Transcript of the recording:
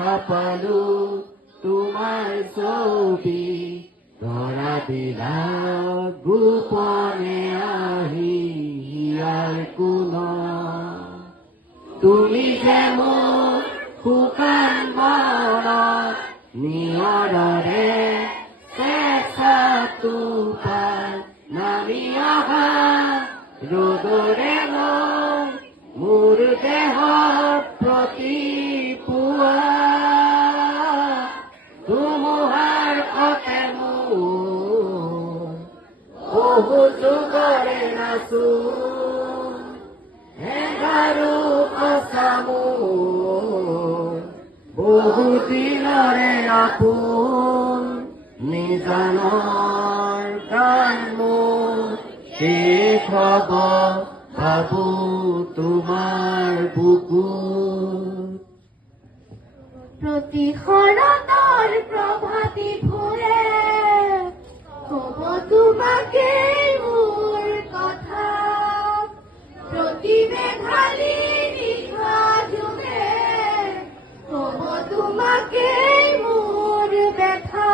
ছাপালো তোমাৰ ছবি ধৰা দিলা গোপনে আহি ইয়াৰ কোণত তুমি যে মোৰ শুকান মনত নিয়ৰৰে চেঁচাটো পাই নামি অহা ৰ'দৰে মই মোৰ দেহত প্ৰতিপুৱা ধুমুহাৰ সতে মোৰ বহু যুগৰে নাচো এঘাৰো সঁচা মোৰ বহু দিনৰে আপোন নিজানৰ গান মোৰ শেষ হ'ব ভাবো তোমাৰ বুকুত প্ৰতি শৰতৰ প্ৰভাতী ভোৰে ক'ব তোমাকে মোৰ কথা প্ৰতি মেঘালী নিশা যোগে ক'ব তোমাকে মোৰ ব্যথা